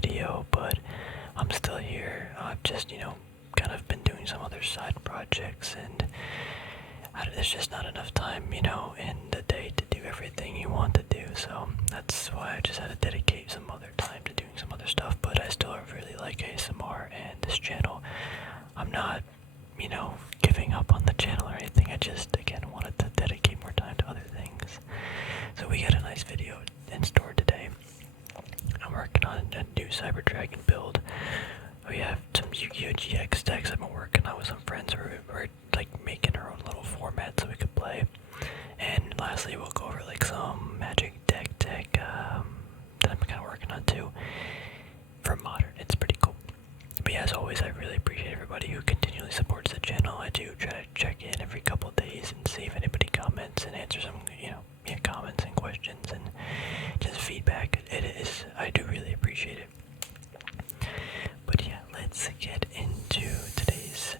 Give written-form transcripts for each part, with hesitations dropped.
video, but I'm still here. I've just, kind of been doing some other side projects, and there's just not enough time, in the day to do everything you want to do, so that's why I just had to dedicate some other time to doing some other stuff, but I still really like ASMR and this channel. I'm not, giving up on the channel or anything. I just, again, wanted to dedicate more time to other things. So we got a nice video in store today. I'm working on a new Cyber Dragon build. We have some Yugioh GX decks I've been working on with some friends. We're like making our own little format so we could play. And lastly, we'll go over like some Magic deck that I'm kind of working on too for Modern. It's pretty cool. But yeah, as always, I really appreciate everybody who continually supports the channel. I do try to check in every couple days and see if anybody comments and answer some, comments and questions and just feedback. I do really appreciate it. But yeah, let's get into today's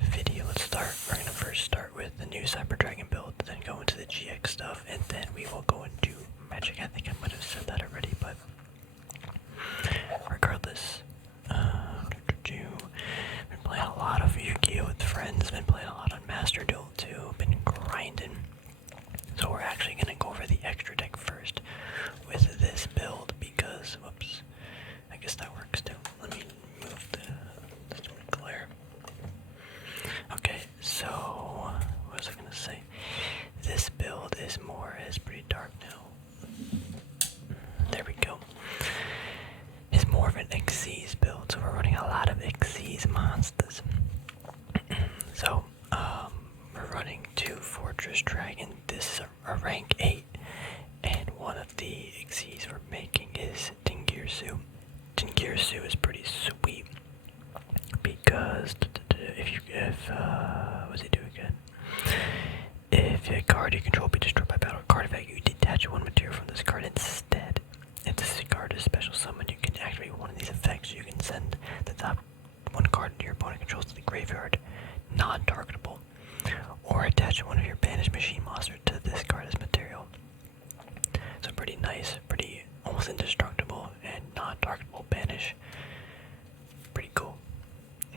video. We're gonna first start with the new Cyber Dragon build, then go into the GX stuff, and then we will go into Magic. I think I might have said that already, but regardless, been playing a lot of Yu-Gi-Oh with friends, been playing a lot on Master Duel too, been grinding. So we're actually gonna go over the extra deck first with this build because, whoops, I guess that works too. Let me move this glare. Okay, so what was I gonna say? This build is pretty dark now. There we go. It's more of an Xyz build, so we're running a lot of Xyz monsters. So, we're running 2 Fortress Dragon. This is a rank 8, and one of the Xyz we're making is Dingirsu. Dingirsu is pretty sweet because what's he do again? If a card you control be destroyed by battle card effect, you detach one material from this card instead. If this card is special summon, you can activate one of these effects. You can send the top one card your opponent controls to the graveyard, non-targetable, or attach one of your banished machine monsters to this card as material. So pretty nice, pretty almost indestructible and non-targetable banish. Pretty cool.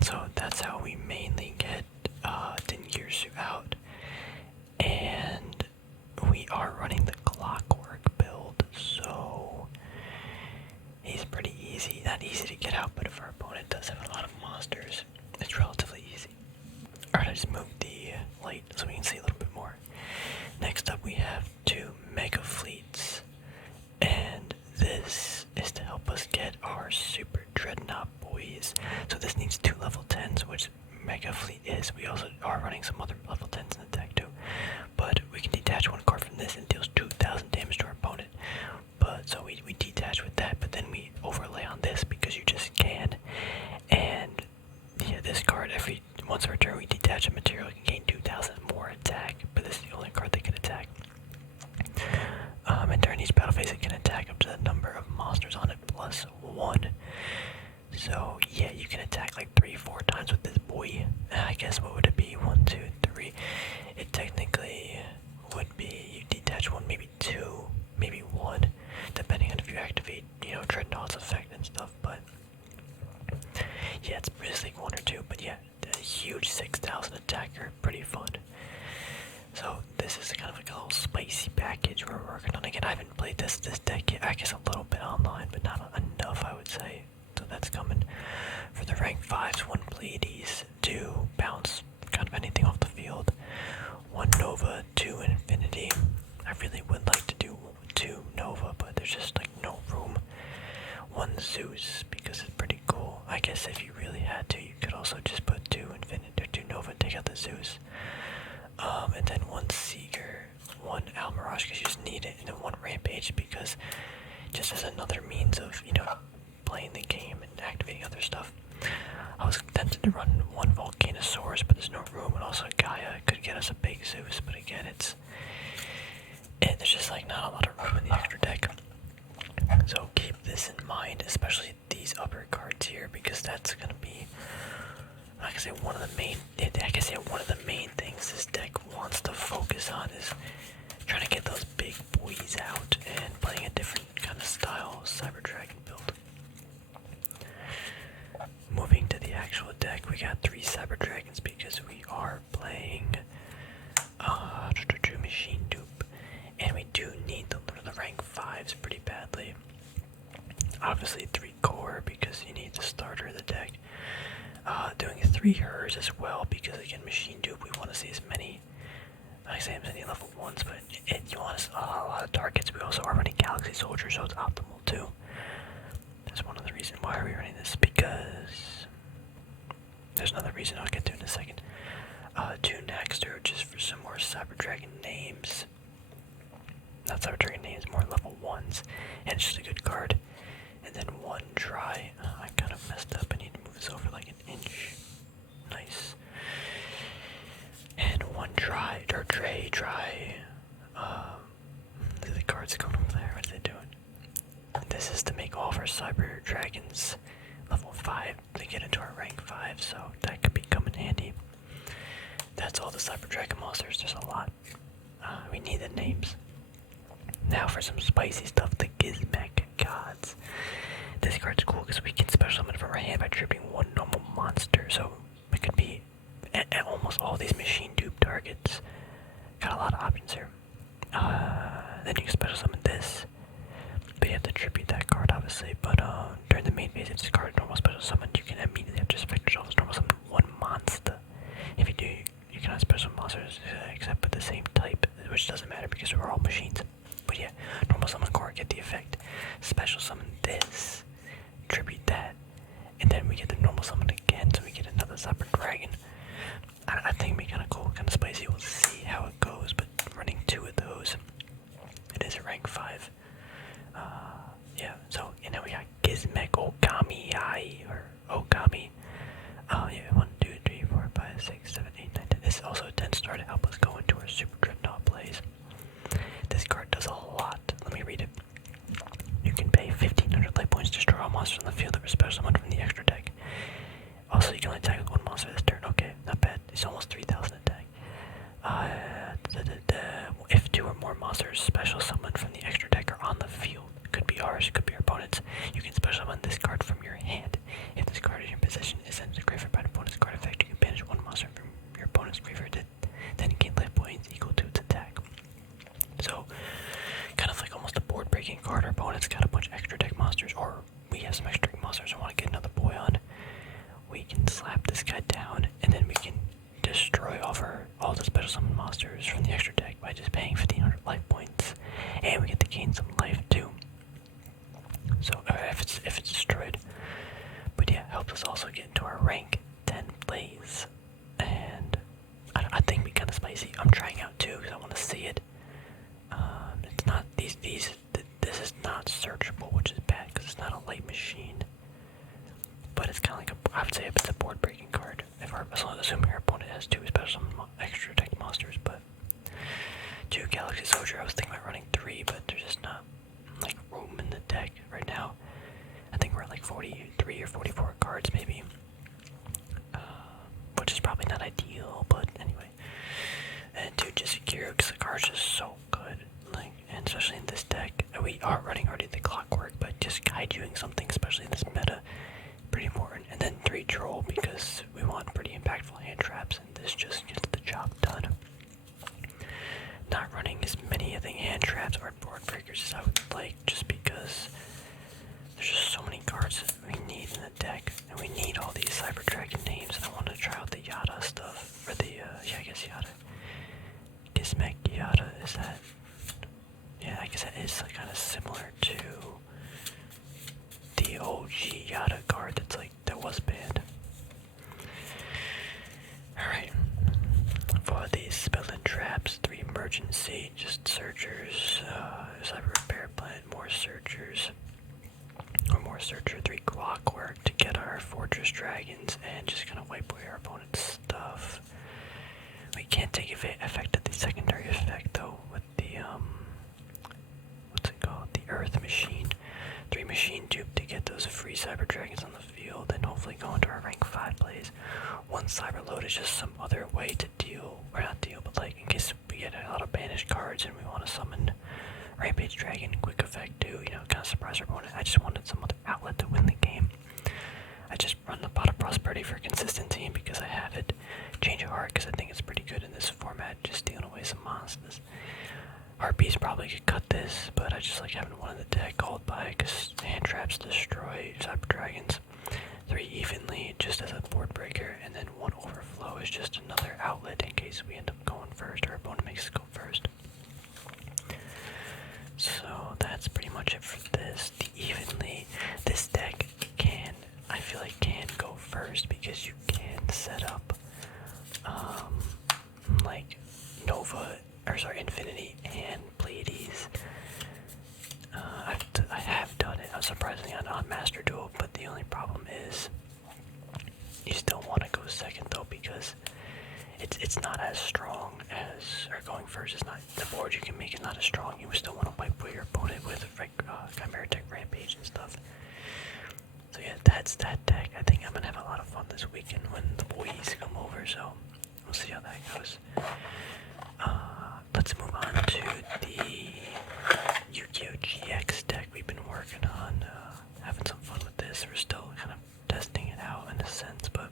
So that's how we mainly get Dingirsu out. And we are running the Clockwork build, so he's pretty easy. Not easy to get out, but if our opponent does have a lot of monsters, it's relatively easy. Alright, I just moved the light so we can see a little bit more. Next up we have 2 Mega Fleets, and this is to help us get our Super Dreadnought boys. So this needs 2 level 10s, which Mega Fleet is. We also are running some other level 10s in the deck too. But we can detach 1 card from this and deals 2,000 damage to our opponent. But so we detach with that, but then we overlay on this because you just can. And yeah, this card, once per turn we detach a material, it can gain 2,000 more attack, but this is the only card that can attack. And during each battle phase, it can attack up to the number of monsters on it plus 1. So yeah, you can attack like 3-4 times with this boy. I guess what would it be? 1, 2, 3. It technically would be you detach 1, maybe 2, maybe 1, depending on if you activate, Dreadnought's effect and stuff. But yeah, it's basically 1 or 2. But yeah, a huge 6,000 attacker, pretty fun. So this is kind of like a little spicy package we're working on. Again, I haven't played this deck yet. I guess a little bit online, but not enough, I would say. So that's coming. For the rank 5s, 1 Pleiades, 2 bounce kind of anything off the field, 1 Nova, 2 Infinity. I really would like to do 2 Nova, but there's just like no room. 1 Zeus because it's pretty cool. I guess if you really had to, you could also just put 2 Infinity or 2 Nova and take out the Zeus. And then 1 Seeker, 1 Almirage because you just need it, and then 1 Rampage because just as another means of, playing the game and activating other stuff. I was tempted to run 1 Volcanosaurus, but there's no room, and also Gaia could get us a big Zeus, but again, there's just like not a lot of room in the extra deck. So keep this in mind, especially these upper cards here, because that's gonna be, like I say, one of the main things this deck wants to focus on is trying to get those big boys out and playing a different kind of style Cyber Dragon build. 5s pretty badly. Obviously 3 core because you need the starter of the deck. Doing 3 hers as well because again machine dupe we want to see as many. I say I'm sending level 1s, but you want a lot of targets. We also are running Galaxy Soldier, so it's optimal too. That's one of the reasons why we're running this, because there's another reason I'll get to in a second. 2 Naxter just for some more Cyber Dragon names. Not Cyber Dragon names, more level 1s, and it's just a good card. And then 1 Dry. I kind of messed up. I need to move this over like an inch. Nice. And 1 Dry, or Dre, Dry. The cards going over there. What are they doing? This is to make all of our Cyber Dragons level 5 to get into our rank 5, so that could be coming handy. That's all the Cyber Dragon monsters. There's a lot. We need the names. Now for some spicy stuff, the Gizmek Gods. This card's cool because we can special summon from our hand by tripping 1 normal monster, so it could be at almost all these machine dupe targets. Got a lot of options here. Then you can special summon this, but you have to tribute that card obviously, but during the main phase, if this card normal special summon, you can immediately have to spec yourself as normal summon 1 monster. If you do, you cannot special monsters except with the same type, which doesn't matter because we're all machines. But yeah, normal summon core, get the effect. Special summon this, tribute that, and then we get the normal summon again, so we get another Cyber Dragon. I think it'd be kind of cool, kind of spicy. We'll see how it goes, but running 2 of those, it is a rank 5. Yeah, so, and then we got Gizmek Okami or Okami. Yeah, 1, 2, 3, 4, 5, 6, 7, 8, 9, 10. This is also a 10 star to help us go into our Super Dreadnought plays. This card does a lot. Let me read it. You can pay 1,500 life points to destroy all monsters on the field that were special summoned from the extra deck. Also, you can only attack with 1 monster this turn. Okay, not bad. It's almost 3,000 attack. If 2 or more monsters special summoned from the extra deck are on the field, it could be ours, it could be our opponent's, you can special summon this card from your hand. If this card is in your possession is sent to the graveyard by an opponent's card effect, you can banish 1 monster from your opponent's graveyard, then gain life points equal to its attack. So, kind of like almost a board breaking card. Our opponent's got a bunch of extra deck monsters, or we have some extra deck monsters and want to get another boy on. We can slap this guy down, and then we can destroy all the special summon monsters from the extra deck by just paying 1,500 life points, and we get to gain some life too. So, if it's destroyed, but yeah, it helps us also get into our rank 10 plays, and I think we kind of spicy. I'm trying out 2 because I want to see it. It's not this is not searchable, which is bad because it's not a light machine. But it's kind of like I would say it's a board breaking card. Assuming our opponent has 2 special extra deck monsters, but 2 Galaxy Soldier. I was thinking about running 3, but there's just not like room in the deck right now. I think we're at like 43 or 44 cards maybe, which is probably not ideal. But anyway, and 2 just Yugioh because the card's just so good. Like, and especially in this deck, we are running already the Clockwork, but just Kaijuing something, especially in this meta, pretty important. And then 3 Troll because we want pretty impactful hand traps, and this just gets the job done. Not running as many hand traps or board breakers as I would like, just because there's just so many cards that we need in the deck, and we need all these Cyber Dragon names. And I want to try out the Yada stuff, or the yeah, I guess Yada. Gizmek Yada, is that? Yeah, I guess that is like kind of similar to the OG Yada card that was banned. Alright. For these spell and traps, 3 emergency, just searchers, cyber repair plant, more searchers, or more searcher, 3 clockwork to get our fortress dragons and just kind of wipe away our opponent's stuff. We can't take effect of the secondary effect though with the what's it called? The earth machine. 3 machine dupe to get those free cyber dragons on the field and hopefully go into our rank 5 plays. 1 cyber load is just some other way to deal, or not deal, but like in case we get a lot of banished cards and we want to summon Rampage Dragon, quick effect too, you know, kind of surprise our opponent. I just wanted some other outlet to win the game. I just run the Pot of Prosperity for consistency and because I have it. Change of Heart because I think it's pretty good in this format, just stealing away some monsters. Harpies probably could cut this, but I just like having one in the deck called by because hand traps destroy Cyber Dragons. 3 evenly just as a board breaker, and then 1 overflow is just another outlet in case we end up going first or our opponent makes us go first. So that's pretty much it for this. The evenly, this deck I feel like can go first because you can set up like Infinity and Pleiades. I have done it, surprisingly, on Master Duel, but the only problem is you still want to go second though because it's not as strong as, or going first is not, the board you can make it not as strong. You still want to wipe away your opponent with Chimera Tech Rampage and stuff. So yeah, that's that deck. I think I'm gonna have a lot of fun this weekend when the boys come over, so we'll see how that goes. Let's move on to the Yugioh GX deck we've been working on. Having some fun with this. We're still kind of testing it out in a sense, but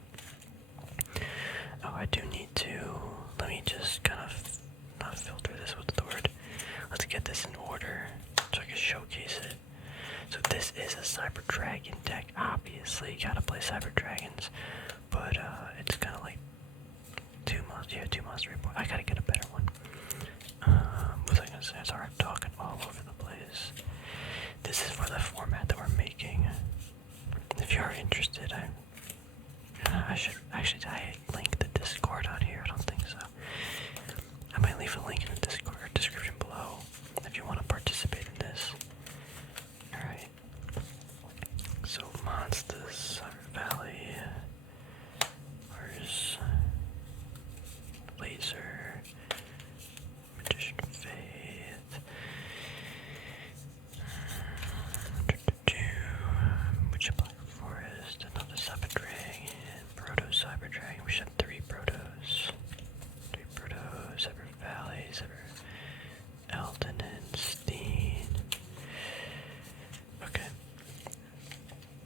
I do need to, let me just kind of not filter this, what's the word? Let's get this in order so I can showcase it. So this is a Cyber Dragon deck, obviously, you gotta play Cyber Dragons, but it's kind of like two monster report. I gotta get a better one. What was I gonna say? Sorry, I'm talking all over the place. This is for the format that we're making. If you are interested, I should actually link the Discord on here. I don't think so. I might leave a link in the Discord description below if you want to participate in this. Alright. So Monsters, Cyber Valley. Where's Laser? Magician of Faith. Witch of Black Forest, another Cyber Dragon, Proto Cyber Dragon. We should have 3 Protos. 3 Protos, Cyber Valley, Cyber Elton and Steen. Okay.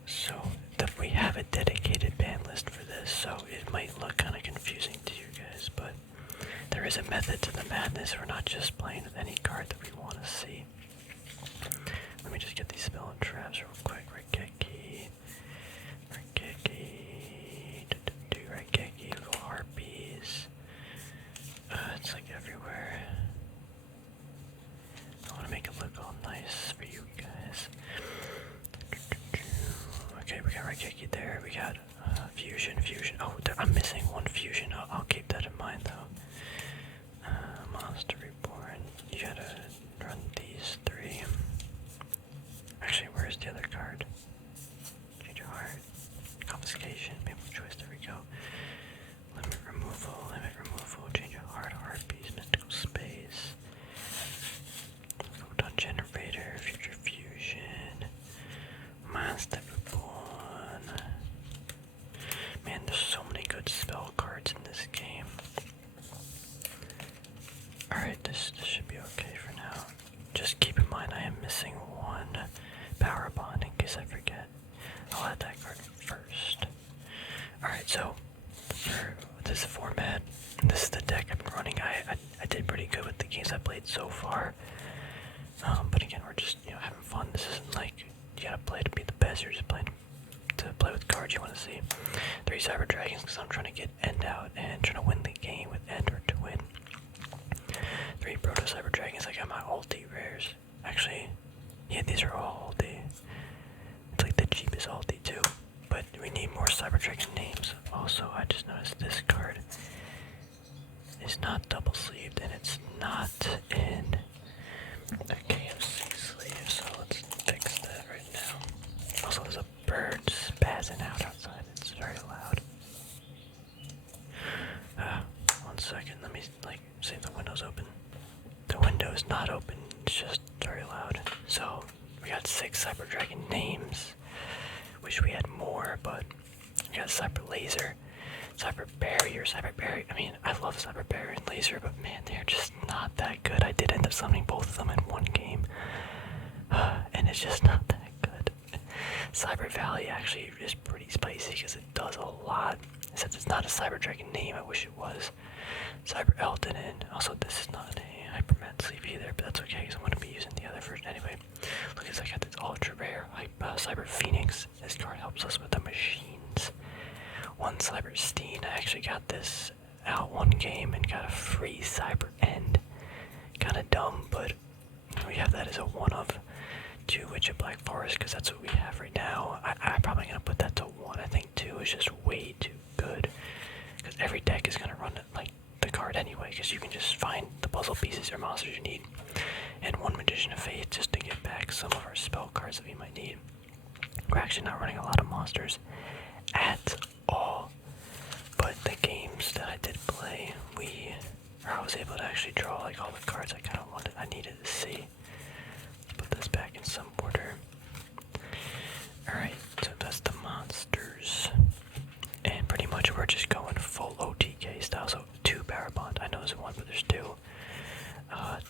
So we have a dedicated ban list for this, so it might look kind of confusing to you guys, but there is a method to the madness. We're not just playing with any card that we want to see. Let me just get these spell and traps real quick. Raigeki, go Harpies. It's like everywhere. I want to make it look all nice for you guys. Okay, we got Raigeki there. We got Fusion. Oh, I'm missing 1 Fusion. I'll keep that in mind though. Monster Reborn. You gotta run these 3. Actually, where's the other card? Change of Heart. Confiscation. Maple Choice. There we go. Limit removal. Change of Heart. Harpies. Mystical Space. Photon Generator. Future Fusion. Monster Reborn. Man, there's so many good spell cards in this game. Alright, this should be okay for now. Just keep in mind I am missing 1 Power Bond in case I forget. I'll add that card first. Alright, so for this format, this is the deck I've been running. I did pretty good with the games I played so far. But again, we're just having fun. This isn't like you gotta play to be the best. You're just playing to play with cards you want to see. 3 Cyber Dragons because I'm trying to get End out and trying to win the game with End or to win. 3 Proto Cyber Dragons. I got my ulti rares. Actually, yeah, these are all ulti. It's like the cheapest ulti too. But we need more Cyber Dragon names. Also, I just noticed this card is not double sleeved and it's not in a KFC sleeve. So let's fix that right now. Also, there's a bird spazzing out outside. It's very loud. 1 second. Let me see if the window's open. The window is not open. It's just very loud. So we got 6 Cyber Dragon names. Wish we had more, but we got Cyber Laser, Cyber Barrier. I mean, I love Cyber Barrier and Laser, but man, they're just not that good. I did end up summoning both of them in 1 game, and it's just not that good. Cyber Valley actually is pretty spicy because it does a lot. Since it's not a Cyber Dragon name, I wish it was. Cyber Elton, and also this is not a Hypermat Sleepy there, but that's okay because I'm going to be using the other version anyway. Look, I got this ultra rare Cyber Phoenix. This card helps us with the machines. One Cyber Steen. I actually got this out one game and got a free Cyber End. Kind of dumb, but we have that as a one of. 2 Witch of Black Forest because that's what we have right now. I'm probably going to put that to 1. I think 2 is just way too good because every deck is going to run like the card anyway because you can just find the puzzle pieces or monsters you need. And 1 Magician of Faith just to get back some of our spell cards that we might need. We're actually not running a lot of monsters at all, but the games that I did play, I was able to actually draw like all the cards I needed to see. Put this back in some order. Alright, so that's the monsters. And pretty much we're just going full OTK style. So 2 Power Bond. I know there's 1, but there's 2.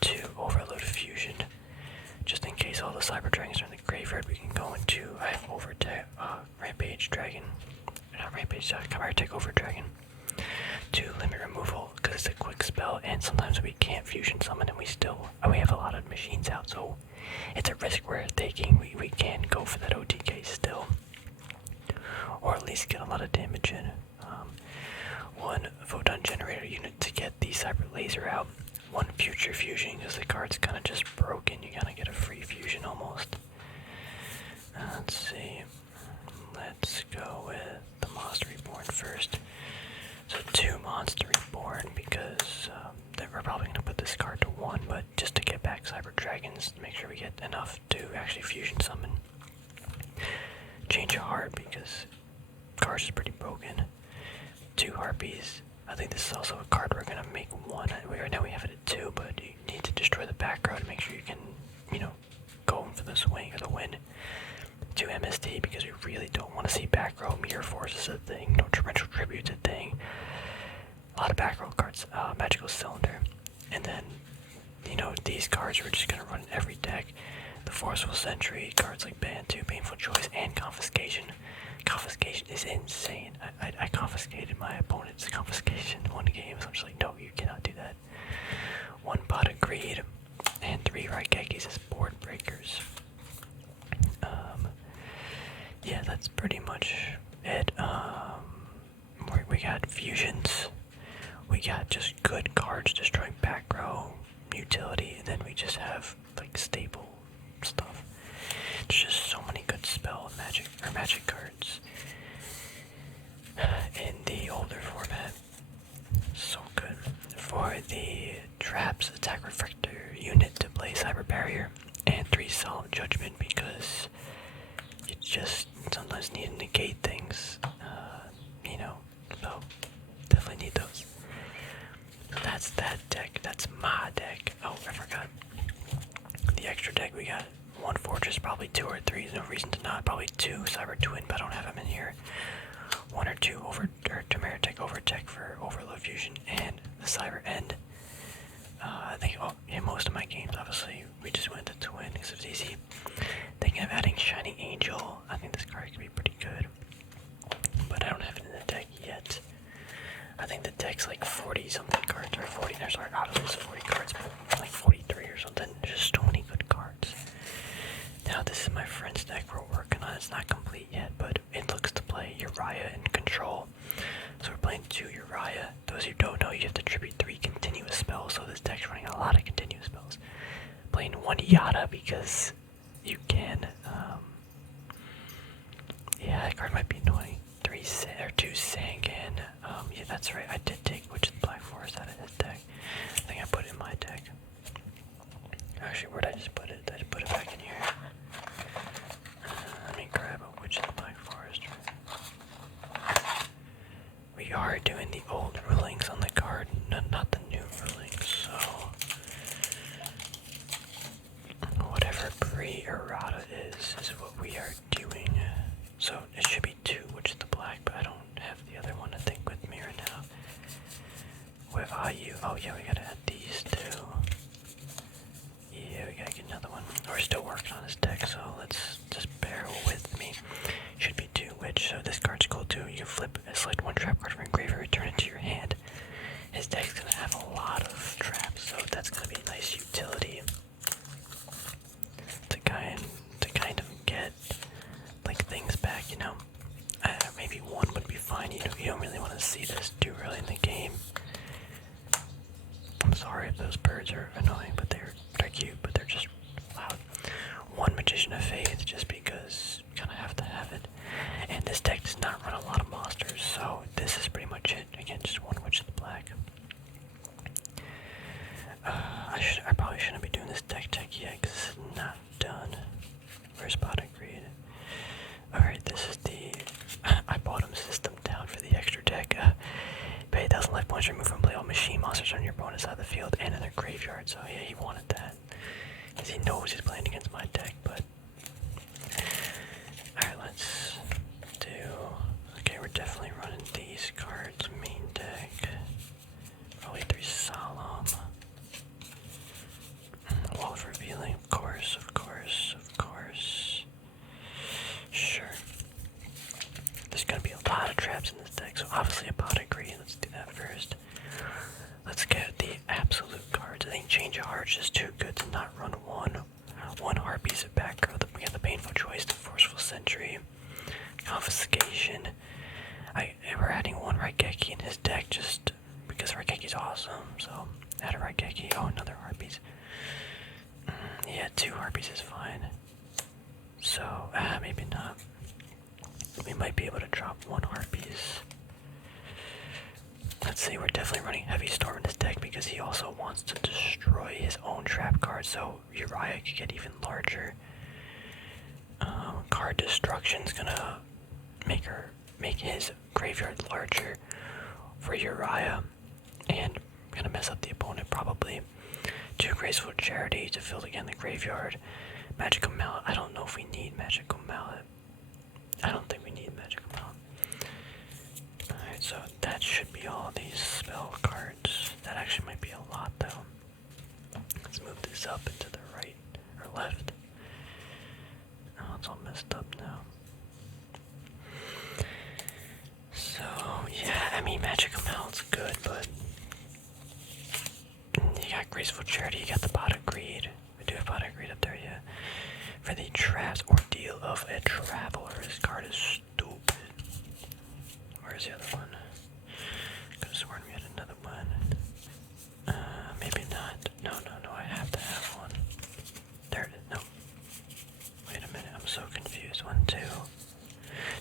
2 Overload Fusion. Just in case all the Cyber Dragons are in the graveyard, we can go into. I have Rampage Dragon. Not Rampage, Chimeratech Over Dragon. 2 Limit Removal, because it's a quick spell, and sometimes we can't fusion summon and we have a lot of machines out, so it's a risk we're taking. We can go for that OTK still, or at least get a lot of damage in. 1 Photon Generator unit to get the Cyber Laser out. 1 Future Fusion, because the card's kind of just broken. You kind of get a free fusion almost. Let's see. Let's go with the Monster Reborn first. So 2 Monster Reborn because we're probably going to put this card to 1, but just to get back Cyber Dragons, make sure we get enough to actually fusion summon. Change of Heart because card is pretty broken. 2 Harpies. I think this is also a card we're going to make 1. Right now we have it at 2, but you need to destroy the back row to make sure you can, go for the swing or the win. 2 MST because we really don't want to see back row. Mirror Force is a thing. No Torrential Tribute's a thing. A lot of back row cards. Magical Cylinder. And then, these cards we're just going to run in every deck. The Forceful Sentry, cards like Bantu, Painful Choice, and Confiscation. Confiscation is insane. I confiscated my opponent's Confiscation in 1 game, so I'm just like, no, you cannot do that. 1 Pot of Greed, and 3 Raigekis as board breakers. Yeah, that's pretty much it. We got fusions. We got just good cards destroying back row, utility, and then we just have like staple stuff. There's just so many good magic cards in the older format. So good. For the traps, attack refractor unit to play Cyber Barrier, and 3 Solemn Judgment because you just sometimes need to negate things, so definitely need those. That's that deck. That's my deck. Oh, I forgot. The extra deck we got 1 Fortress, probably 2 or 3. There's no reason to not. Probably 2 Cyber Twin, but I don't have them in here. 1 or 2 Chimeratech Overtech for Overload Fusion, and the Cyber End. I think in most of my games, obviously, we just went to Twin because it was easy. Thinking of adding Shining Angel. I think this card could be pretty good, but I don't have it in the deck yet. I think the deck's like 40 something cards, or 40. There's obviously 40 cards, but like 43 or something. There's just so many good cards. Now this is my friend's deck we're working on. It's not complete yet, but it looks to play Uriah and Control. So we're playing 2 Uriah. Those who don't know, you have to tribute 3 continuous spells, so this deck's running a lot of continuous spells. Playing 1 Yada because you can, yeah, that card might be annoying. 2 Sangan. Yeah, that's right, I did take Witch of the Black Forest out of his deck. I think I put it in my deck. Actually, where'd I just put it? Did I just put it back in here? Let me grab a Witch of the Black Forest. We are doing the old rulings on the card, not the new rulings, so whatever pre-errata is what we are doing. So it should be 2, which is the black, but I don't have the other one to think with me right now. Where are you? Oh yeah, we gotta add these 2. Yeah, we gotta get another one. We're still working on this deck, so let's just bear with me. Should be 2 witch, so this card's cool too. You can flip and select 1 trap card from your graveyard, return it to your hand. His deck's gonna have a lot of traps, so that's gonna be nice you don't really want to see this too early in the game. I'm sorry if those birds are annoying, but they're cute, but they're just loud. One Magician of Faith, just because you kind of have to have it. And this deck does not run a lot of monsters, so this is pretty much it. Again, just one Witch of the Black. I probably shouldn't be doing this deck yet, because it's not done. Where's Pot of Greed? Alright, this is the... I bought him System Down for the extra deck. Pay 1,000 life points, remove from play all machine monsters on your opponent's side of the field and in their graveyard. So yeah, he wanted that. Because he knows he's playing against my deck, but... Alright, let's do... Okay, we're definitely running these cards. Main deck. Probably 3 Solemn. Wall of Revealing, of course, of course, of course. Sure. There's gonna be a lot of traps in this deck, so obviously a Pot of Greed. Let's do that first. Let's get the absolute cards. I think Change of Heart's just too good to not run one Harpies at back row. We have the Painful Choice, the Forceful Sentry, Confiscation. We're adding one Raigeki in his deck just because Raigeki's awesome. So add a Raigeki. Oh, another Harpies. Yeah, 2 Harpies is fine. So maybe not. We might be able to drop 1 Harpies. Let's see, we're definitely running Heavy Storm in this deck because he also wants to destroy his own trap card, so Uriah could get even larger. Card Destruction's gonna make his graveyard larger for Uriah, and gonna mess up the opponent probably. 2 Graceful Charity to fill again the graveyard. Magical Mallet, I don't know if we need Magical Mallet. I don't think we need Magical Mallet. Alright, so that should be all these spell cards. That actually might be a lot though. Let's move this up into the right or left. Oh, it's all messed up now. So yeah, I mean Magical Mallet's good, but you got Graceful Charity, you got the Pot of Greed. We do have Pot of Greed up there, yeah. For the Traps Ordeal of a Traveler, this card is stupid. Where's the other one? Could've sworn we had another one. Maybe not. No, I have to have one. There it is. No. Wait a minute, I'm so confused. 1, 2.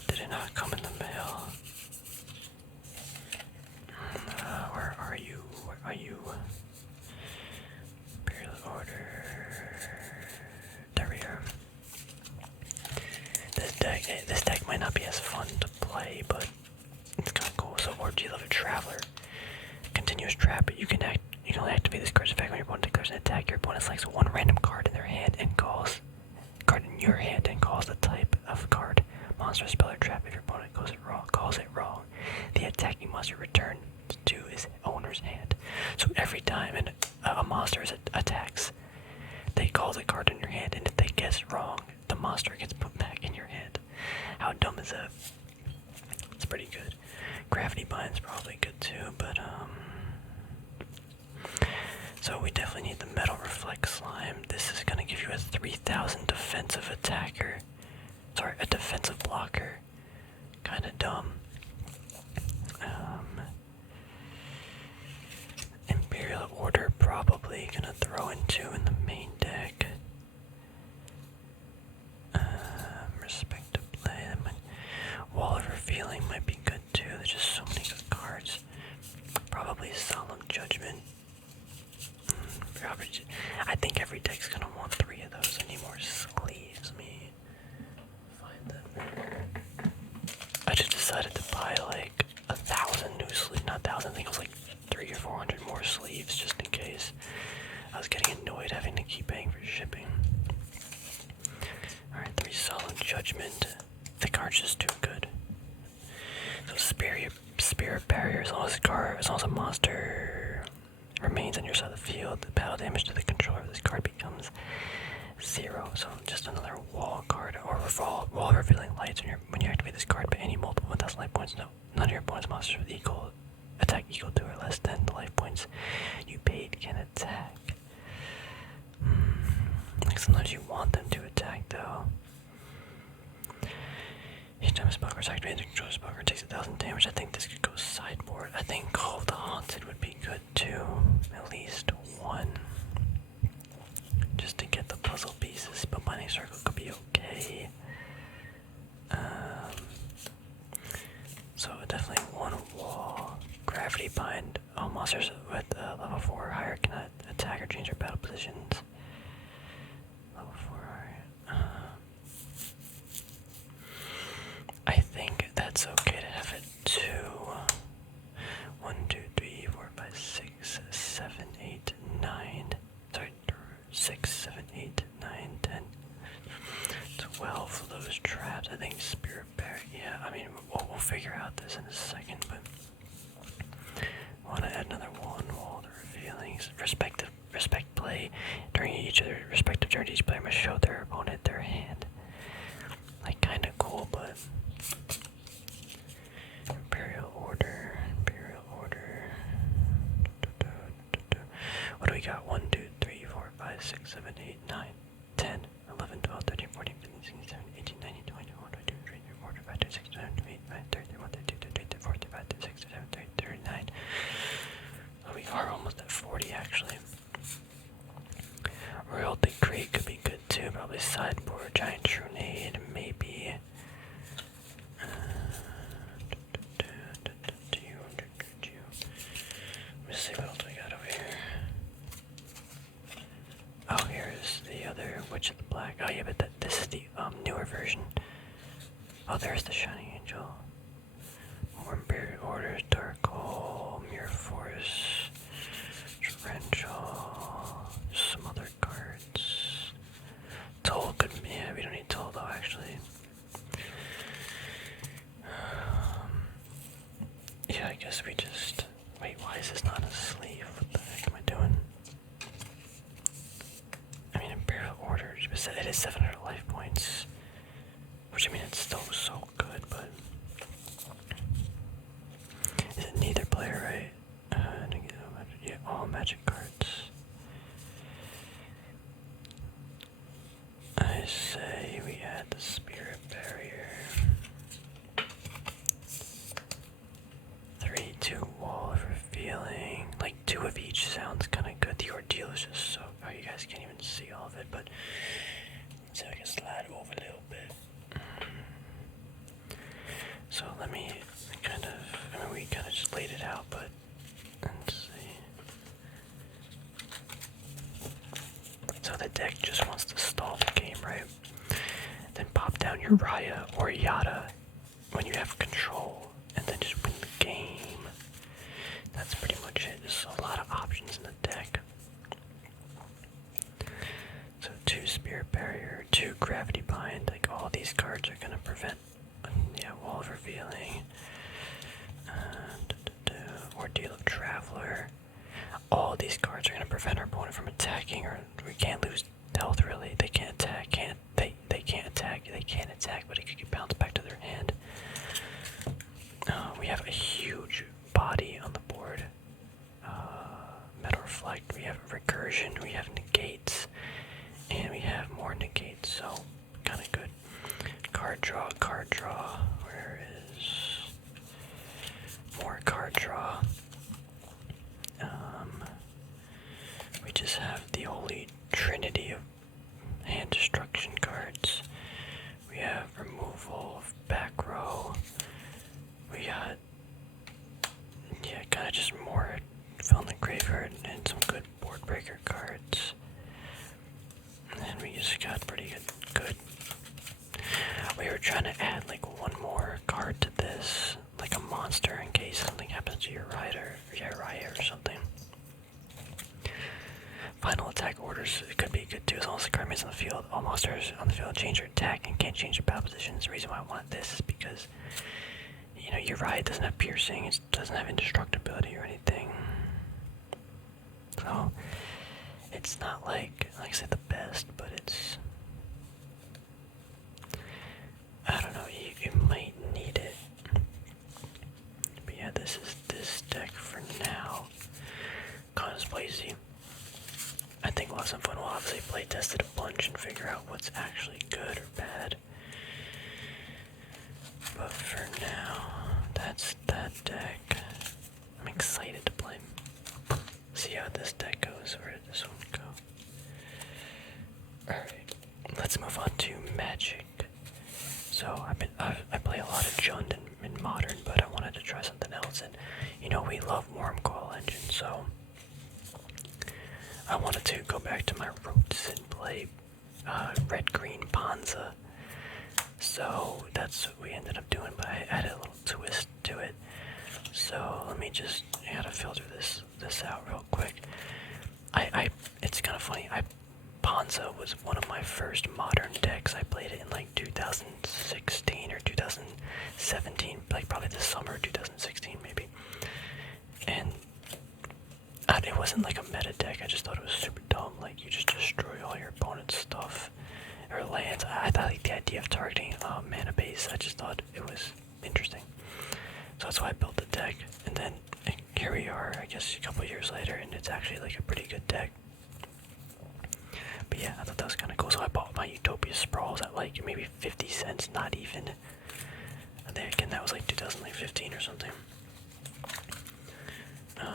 Did it not come in the mail? Where are you? Where are you? Imperial Order. There we are. This deck might not be as fun to play, but it's kind of cool. So Ordeal of a Traveler. Continuous trap. You can only activate this card's effect when your opponent declares an attack. Your opponent selects one random card in their hand and calls the type of card, monster, spell, or trap. If your opponent calls it wrong, the attacking monster returns to his owner's hand. So every time a monster attacks, they call the card in your hand, and if they guess wrong, the monster gets put back in your hand. How dumb is that? It's pretty good. Gravity Bind's probably good too, but so we definitely need the Metal Reflect Slime. This is gonna give you a 3,000 defensive attacker. Sorry, a defensive blocker. Kinda dumb. Imperial Order probably gonna throw into in the main deck. Respect to play. Wall of Revealing might be good too. There's just so many good cards. Probably Solemn Judgment. I think every deck's gonna want 3 of those. I need more sleeves. Let me find them. I just decided to buy like 1,000 new sleeves. Not 1,000, I think it was like 300 or 400 more sleeves just in case. I was getting annoyed having to keep paying for shipping. Alright, 3 Solemn Judgment. The card's just too good. So Spirit Barrier, as long as a monster remains on your side of the field, the battle damage to the controller of this card becomes 0. So just another wall card, or wall Revealing Lights. When you activate this card, pay any multiple 1,000 life points. No, none of your opponent's monsters with attack equal to or less than the life points you paid can attack. Like sometimes you want them to attack though. Each time spellcard activates and controls spellcard takes 1,000 damage. I think this could go sideboard. I think Call of the Haunted would be good too. At least one. Just to get the puzzle pieces. But Binding Circle could be okay. So definitely one wall. Gravity Bind. Oh, monsters with level 4 or higher cannot attack or change their battle positions. Level 4 or higher. I think that's okay to have it 2. 1, 2, 3, 4, 5, 6, 7, 8, 9. Sorry, 6, 7, 8, 9, 10, 12 of those traps. I think Spirit Bear. Yeah, I mean, we'll figure out this in a second, but I want to add another wall to revealing. Respect play. During each of their respective turns, each player must show their opponent their hand. Like, kind of cool, but Imperial Order. What do we got? 1, 2, 3, 4, 5, 6, 7, 8, 9, 10, 11, 12, 13, 14, 15, 16, 17, 18, 19, 20, 21, 22, 23, 24, 25, 26, 27, 28, 29, 30, 31, 32, 33, 34, 35, 36, 37, 38, 39. Oh, we are almost at 40 actually. Royal Decree could be good too. Probably sideboard, Giant Trunade, maybe. Let's see what else we got over here. Oh, here's the other Witch of the Black. Oh yeah, but this is the newer version. Oh, there's the Shining Angel. More Imperial Orders, Dark Hole, Mirror Force, Torrential, some other cards. Toll could, yeah, we don't need Toll though, actually. Yeah, I guess we just, wait, why is this not a sleeve? What the heck am I doing? I mean, Imperial Orders, but it is 700 life points. Which, I mean, it's still so good, but is it neither player, right? Yeah, all magic cards. I say we add the Spirit Barrier. 3, 2 wall of revealing. Like 2 of each sounds kind of good. The Ordeal is just so. Oh, you guys can't even see all of it, but so I can slide over a little bit. So let me kind of. I mean, we kind of just laid it out, but let's see. So the deck just wants to stall the game, right? Then pop down Uriah or Yada when you have control, and then just win the game. That's pretty much it. There's a lot of options in the deck. So 2 Spirit Barrier, 2 Gravity Bind. Like all these cards are gonna prevent, yeah, Wall of Revealing. Ordeal of Traveler. All these cards are gonna prevent our opponent from attacking, or we can't lose health really. They can't attack, they can't attack, but it could get bounced back to their hand. We have a huge body on the board. Metal Reflect, we have Recursion, we have Negates, and we have more Negates, so kinda good. Card draw. Where is more card draw? We just have the holy trinity of hand destruction cards. We have removal of back row. We got, yeah, kind of just more fill in the graveyard and some good board breaker cards. And then we just got pretty good. We were trying to add like one more card to this, like a monster in case something happens to your rider or Uriah or something. Final attack orders, it could be good too as long as the card remains on the field. All monsters on the field change their attack and can't change their battle positions. The reason why I want this is because, you know, Uriah doesn't have piercing, it doesn't have indestructibility or anything. So, it's not like I said, the best, but it's, I don't know, you might need it. But yeah, this is this deck for now. Conspiracy. I think we'll have some fun. We'll obviously play test it a bunch and figure out what's actually good or bad. But So I play a lot of Jund in Modern, but I wanted to try something else. And you know, we love Warm Coil Engine, so I wanted to go back to my roots and play red-green Ponza. So that's what we ended up doing, but I added a little twist to it. So let me just, I gotta filter this out real quick. It's kind of funny. Ponza was one of my first modern decks. I played it in like 2016 or 2017, like probably the summer of 2016 maybe. And it wasn't like a meta deck. I just thought it was super dumb. Like, you just destroy all your opponent's stuff or lands. I thought like the idea of targeting mana base, I just thought it was interesting. So that's why I built the deck. And then here we are, I guess a couple years later, and it's actually like a pretty good deck. But yeah, I thought that was kind of cool. So I bought my Utopia Sprawls at like maybe 50 cents, not even. I think again that was like 2015 or something.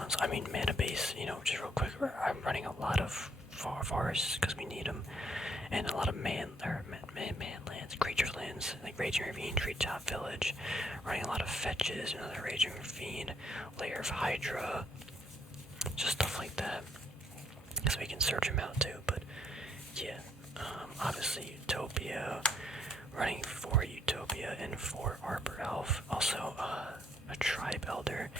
So I mean, mana base, you know, just real quick, I'm running a lot of forests because we need them, and a lot of man lands, creature lands, like Raging Ravine, Treetop Village, running a lot of fetches, another Raging Ravine, Layer of Hydra, just stuff like that, so we can search them out too. But yeah, obviously Utopia, running 4 Utopia and 4 Arbor Elf, also a Tribe Elder,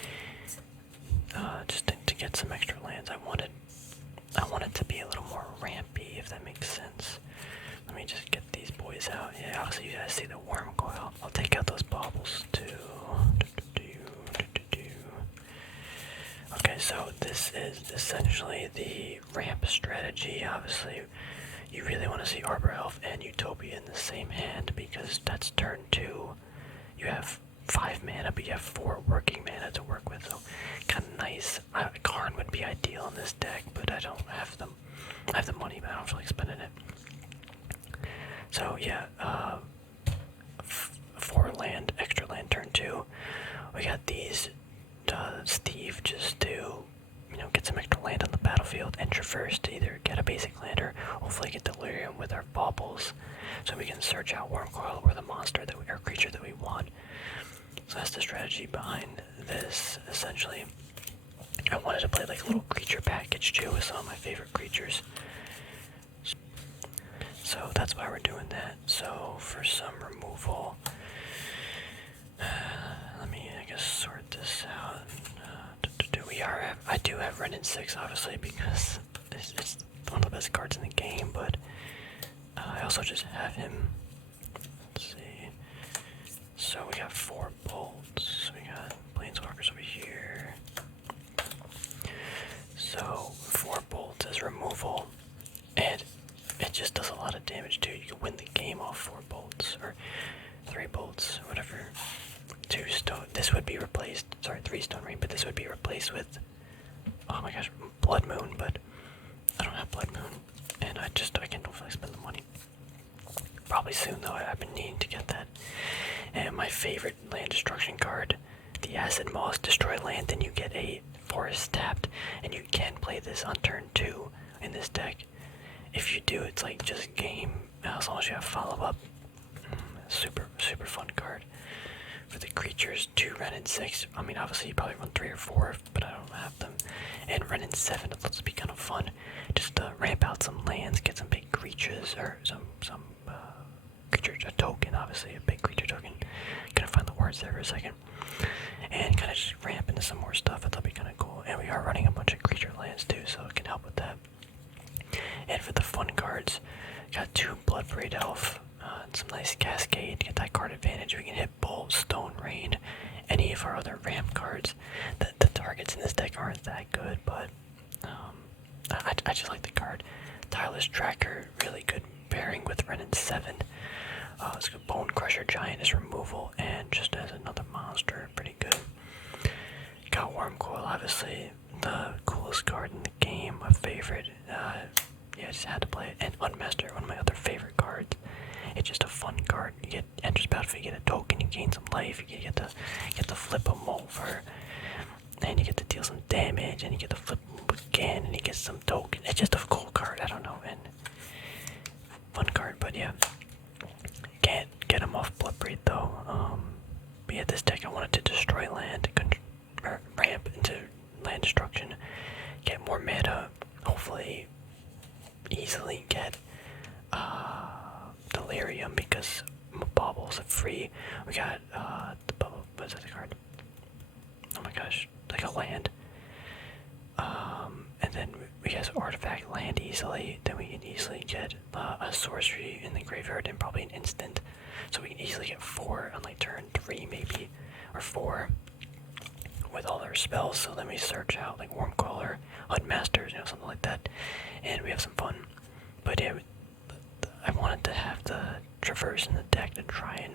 just to get some extra lands. I wanted to be a little more rampy, if that makes sense. Let me just get these boys out. Yeah, obviously you guys see the Worm Coil. I'll take out those baubles too. Okay, so this is essentially the ramp strategy. Obviously, you really want to see Arbor Elf and Utopia in the same hand because that's turn 2. You have 5 mana, but you have 4 working mana to work with, so kind of nice. Karn would be ideal in this deck, but I don't have them. I have the money, but I don't feel like spending it. So yeah, 4 land, extra land turn 2. We got these Steve just to, you know, get some extra land on the battlefield and traverse to either get a basic land or hopefully get Delirium with our baubles, so we can search out Worm Coil or the monster or creature that we want. So that's the strategy behind this, essentially. I wanted to play like a little creature package too with some of my favorite creatures. So that's why we're doing that. So for some removal, let me, I guess, sort this out. I do have Renin 6, obviously, because it's one of the best cards in the game, but I also just have him. Let's see. So we got 4 bolts. We got planeswalkers over here. So 4 bolts as removal, and it just does a lot of damage too. You can win the game off 4 bolts or 3 bolts, whatever. 2 stone. This would be replaced. Sorry, 3 stone ring, but this would be replaced with, oh my gosh, Blood Moon. But I don't have Blood Moon, and I can't don't feel like spend the money. Probably soon though. I've been needing to get that. And my favorite land destruction card, the Acid Moss. Destroy land, then you get a forest tapped, and you can play this on turn 2 in this deck. If you do, it's like just game, as long as you have follow up. Super fun card. For the creatures, 2 Renin 6. I mean, obviously you probably run 3 or 4, but I don't have them. And Renin 7, it looks to be kind of fun. Just ramp out some lands, get some big creatures, or some creature, a token, obviously, a big creature token. Gonna find the words there for a second. And kind of just ramp into some more stuff. That'll be kind of cool. And we are running a bunch of creature lands too, so it can help with that. And for the fun cards, got 2 Blood Braid Elf, some nice Cascade, get that card advantage. We can hit Bolt, Stone Rain, any of our other ramp cards. The targets in this deck aren't that good, but I just like the card. Tireless Tracker, really good pairing with Renin 7. It's got Bone Crusher Giant as removal, and just as another monster, pretty good. Got Worm Coil, obviously, the coolest card in the game, my favorite. Yeah, I just had to play it. And Unmaster, one of my other favorite cards. It's just a fun card. You get enters battlefield, you get a token, you gain some life, you get to flip him over, and you get to deal some damage, and you get to flip him again, and you get some token. It's just a cool card. I don't know, and fun card, but yeah, can't get him off Bloodbraid though. But yeah, this deck I wanted to destroy land, or ramp into land destruction, get more mana, hopefully easily get Delirium because Baubles are free. We got the bubble. What's that card? Oh my gosh, like a land. And then we get Artifact land easily. Then we can easily get a sorcery in the graveyard and probably an instant. So we can easily get 4 on like turn 3 maybe, or 4 with all our spells. So then we search out like Wormcaller, Masters, something like that, and we have some fun. But yeah, I wanted to have the Traverse in the deck to try and,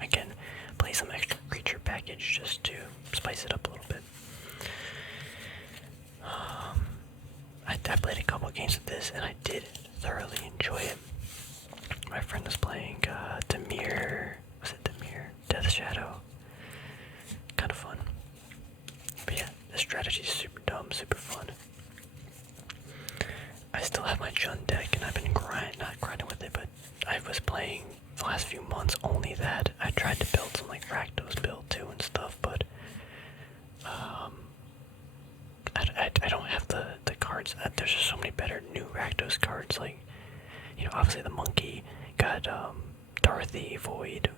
again, play some extra creature package just to spice it up a little bit. I played a couple games of this and I did thoroughly enjoy it. My friend was playing Demir, Death Shadow. Kind of fun. But yeah, the strategy is super dumb, super fun. I still have my Jund deck and I've been not grinding with it, but I was playing the last few months only that. I tried to build some like Rakdos build too and stuff, but I don't have the cards. There's just so many better new Rakdos cards, like, obviously the Monkey, got Dorothy, Void,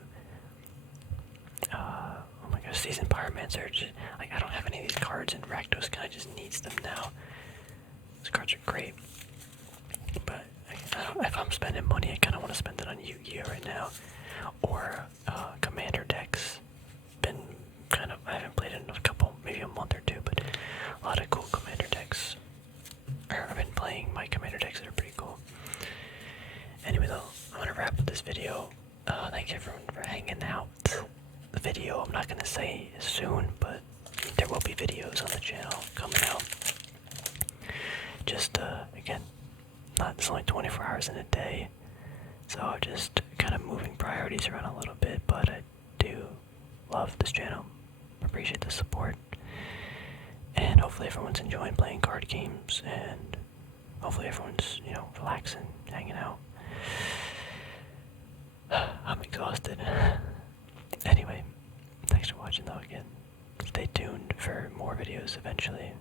oh my gosh, Seasoned Pyromancer. Like, I don't have any of these cards, and Rakdos kind of just needs them now. These cards are great, but if I'm spending money, I kind of want to spend it on Yu-Gi-Oh right now, or Commander decks. I haven't played it in a couple, maybe a month or two, but a lot of cool Commander decks. I've been playing my Commander decks that are pretty cool. Anyway though, I'm gonna wrap up this video. Thanks everyone for hanging out. The video, I'm not gonna say soon, but there will be videos on the channel coming out. Just, again, it's only 24 hours in a day, so just kind of moving priorities around a little bit, but I do love this channel, appreciate the support, and hopefully everyone's enjoying playing card games, and hopefully everyone's, relaxing, hanging out. I'm exhausted. Anyway, thanks for watching though again. Stay tuned for more videos eventually.